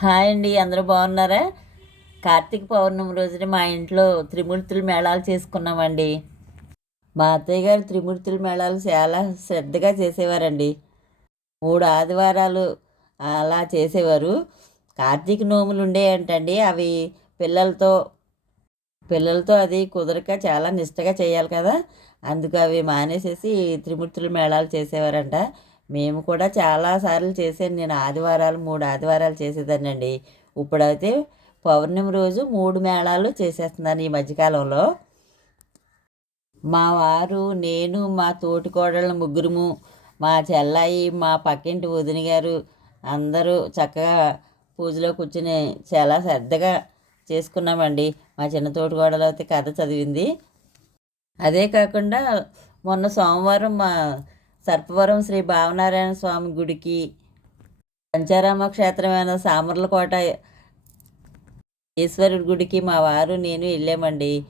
Hi అండి అందరూ బాగున్నారా? కార్తీక పౌర్ణమి రోజున మా ఇంట్లో త్రిమూర్తుల మేళాలు చేసుకున్నామండి. మా అత్తయ్య గారు త్రిమూర్తుల మేళాలు చాలా శ్రద్ధగా చేసేవారండి. మూడు ఆదివారాలు అలా చేసేవారు. కార్తీక నోములు ఉండేయంటండి అవి పిల్లలతో పిల్లలతో అది కుదరక చాలా నిష్టగా చేయాలి కదా. అందుకు అవి మానేసేసి త్రిమూర్తుల మేళాలు చేసేవారంట. మేము కూడా చాలాసార్లు చేసాను నేను ఆదివారాలు మూడు ఆదివారాలు చేసేదానండి ఇప్పుడైతే పౌర్ణమి రోజు మూడు మేళాలు చేసేస్తున్నాను ఈ మధ్యకాలంలో. మా వారు నేను మా తోటి కోడళ్ళ ముగ్గురుము మా చెల్లాయి మా పక్కింటి వదిన గారు అందరూ చక్కగా పూజలో కూర్చుని చాలా శ్రద్ధగా చేసుకున్నామండి. మా చిన్న తోటి కోడలు అయితే కథ చదివింది. అదే కాకుండా మొన్న సోమవారం మా సర్పవరం శ్రీ భావనారాయణ స్వామి గుడికి పంచారామ క్షేత్రమైన సామర్లకోట ఈశ్వరుడి గుడికి మా వారు నేను వెళ్ళామండి.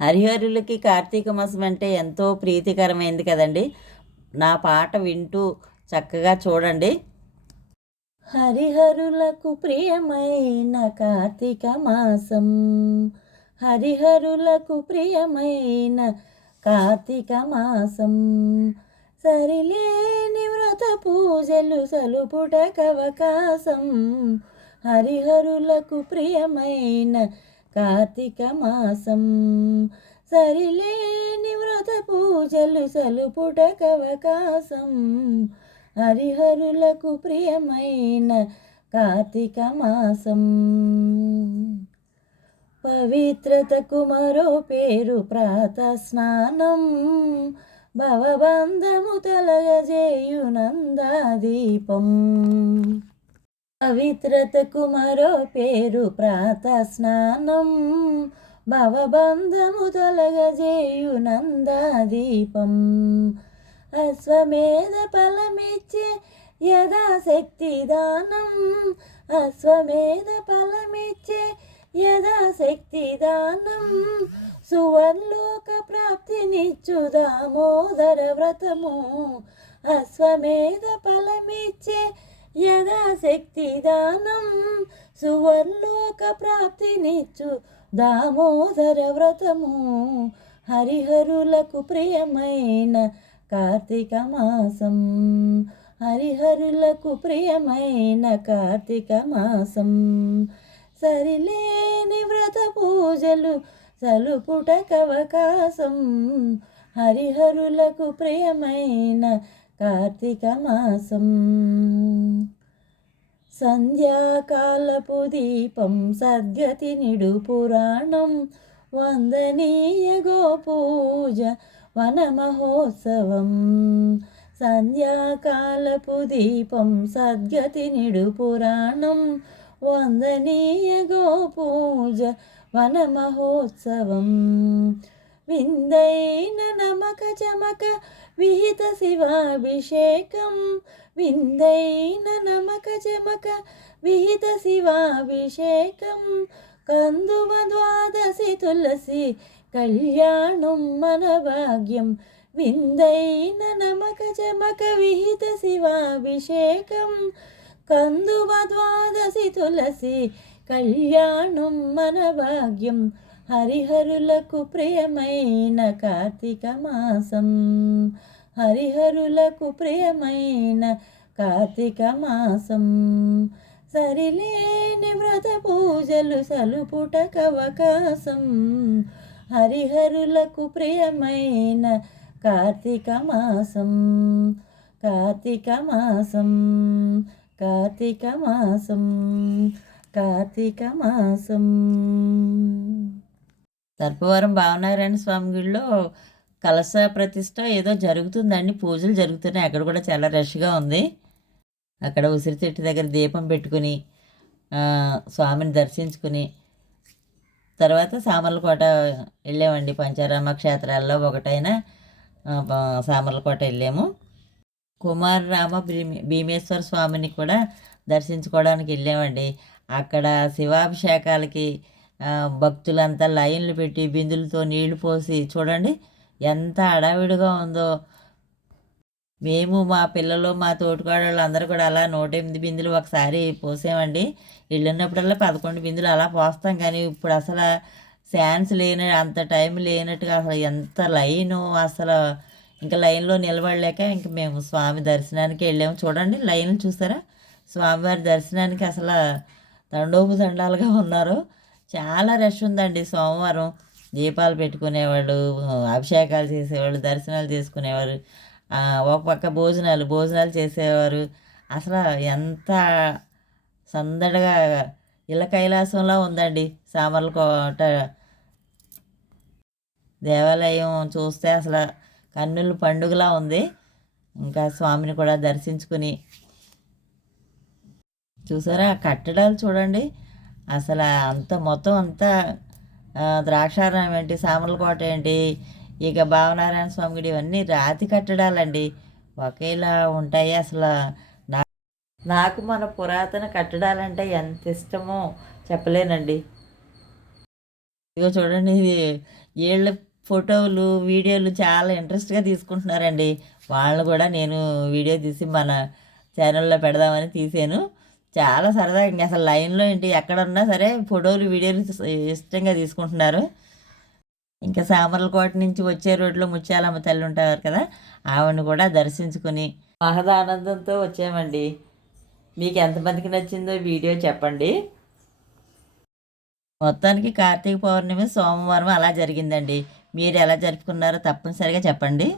హరిహరులకి కార్తీక మాసం అంటే ఎంతో ప్రీతికరమైంది కదండి. నా పాట వింటూ చక్కగా చూడండి. హరిహరులకు ప్రియమైన కార్తీక మాసం. హరిహరులకు ప్రియమైన కార్తీక మాసం. సరిలేని వ్రత పూజలు సలుపుటకవకాశం హరిహరులకు ప్రియమైన కార్తీక మాసం. సరిలేని వ్రత పూజలు సలుపుటకవకాశం హరిహరులకు ప్రియమైన కార్తీక మాసం. పవిత్రతకు మరో పేరు ప్రాత స్నానం భవబంధము తొలగజేయు దీపం పవిత్రతకు మరో పేరు ప్రాత స్నానం భవబంధము తొలగజేయు దీపం అశ్వమేధ ఫలమిచ్చే యథాశక్తి దానం. అశ్వమేధ ఫలమిచ్చే యథాశక్తి దానం. సువర్లోక ప్రాప్తినిచ్చు దామోదర వ్రతము. అశ్వమేధ ఫలమిచ్చే యథాశక్తి దానం. సువర్లోక ప్రాప్తినిచ్చు దామోదర వ్రతము. హరిహరులకు ప్రియమైన కార్తీక మాసం. హరిహరులకు ప్రియమైన కార్తీక మాసం. సరిలేని వ్రత పూజలు సలుపుటకవకాశం హరిహరులకు ప్రియమైన కార్తీక మాసం. సంధ్యాకాలపు దీపం సద్గతి నిడు పురాణం వందనీయ గోపూజ వనమహోత్సవం సంధ్యాకాలపు దీపం సద్గతి నిడు పురాణం వందనీయ గోపూజ వనమహోత్సవం. విందైన నమక చమక విహిత శివాభిషేకం. విందైన నమక చమక విహిత శివాభిషేకం. కందువ ద్వాదశి తులసి కళ్యాణం మన భాగ్యం విందైన నమక చమక విహిత శివాభిషేకం. కందువ ద్వాదశి తులసి కళ్యాణం మన భాగ్యం హరిహరులకు ప్రియమైన కార్తీక మాసం. హరిహరులకు ప్రియమైన కార్తీక మాసం. సరిలేని వ్రత పూజలు సలుపుటకవకాశం హరిహరులకు ప్రియమైన కార్తీక మాసం. కార్తీక మాసం కార్తీక మాసం. కార్తీక మాసం. సర్పవరం భావనారాయణ స్వామి గుడిలో కలశ ప్రతిష్ట ఏదో జరుగుతుందండి. పూజలు జరుగుతున్నాయి. అక్కడ కూడా చాలా రష్గా ఉంది. అక్కడ ఉసిరి చెట్టు దగ్గర దీపం పెట్టుకుని స్వామిని దర్శించుకుని తర్వాత సామర్లకోట వెళ్ళామండి. పంచారామ క్షేత్రాల్లో ఒకటైన సామర్లకోట వెళ్ళాము. కుమార్ రామ భీమేశ్వర స్వామిని కూడా దర్శించుకోవడానికి వెళ్ళామండి. అక్కడ శివాభిషేకాలకి భక్తులంతా లైన్లు పెట్టి బిందులతో నీళ్ళు పోసి చూడండి ఎంత అడావిడిగా ఉందో. మేము మా పిల్లలు మా తోటికాడళ్ళు అందరూ కూడా అలా నూట ఎనిమిది బిందులు ఒకసారి పోసామండి. వెళ్ళినప్పుడల్లా పదకొండు బిందులు అలా పోస్తాం కానీ ఇప్పుడు అసలు ఛాన్స్ లేని అంత టైం లేనట్టుగా అసలు ఎంత లైను అసలు ఇంకా లైన్లో నిలబడలేక ఇంక మేము స్వామి దర్శనానికి వెళ్ళాము. చూడండి లైన్ చూసారా? స్వామివారి దర్శనానికి అసలు దండోపు దండాలుగా ఉన్నారు. చాలా రష్ ఉందండి సోమవారం. దీపాలు పెట్టుకునేవాళ్ళు అభిషేకాలు చేసేవాళ్ళు దర్శనాలు చేసుకునేవారు. ఒక పక్క భోజనాలు భోజనాలు చేసేవారు. అసలు ఎంత సందడిగా ఇళ్ళ కైలాసంలో ఉందండి సామర్లకోట. దేవాలయం చూస్తే అసలు కన్నుల పండుగలా ఉంది. ఇంకా స్వామిని కూడా దర్శించుకుని చూసారా? ఆ కట్టడాలు చూడండి. అసలు అంత మొత్తం అంతా ఆ, ద్రాక్షారామం ఏంటి సామర్లకోట ఏంటి ఇక భావనారాయణ స్వామి గుడి ఇవన్నీ రాతి కట్టడాలండి. ఒకేలా ఉంటాయి అసలు. నాకు మన పురాతన కట్టడాలంటే ఎంత ఇష్టమో చెప్పలేనండి. ఇగో చూడండి ఇది వీళ్ళ ఫోటోలు వీడియోలు చాలా ఇంట్రెస్ట్గా తీసుకుంటున్నారండి. వాళ్ళు కూడా నేను వీడియో తీసి మన ఛానల్లో పెడదామని తీసాను. చాలా సరదా ఇంక అసలు లైన్లో ఏంటి ఎక్కడ ఉన్నా సరే ఫోటోలు వీడియోలు ఇష్టంగా తీసుకుంటున్నారు. ఇంకా సామర్లకోట నుంచి వచ్చే రోడ్లో ముత్యాలమ్మ తల్లి ఉంటారు కదా ఆవిడని కూడా దర్శించుకుని మహదానందంతో వచ్చామండి. మీకు ఎంతమందికి నచ్చిందో వీడియో చెప్పండి. మొత్తానికి కార్తీక పౌర్ణమి సోమవారం అలా జరిగిందండి. మీరు ఎలా జరుపుకున్నారో తప్పనిసరిగా చెప్పండి.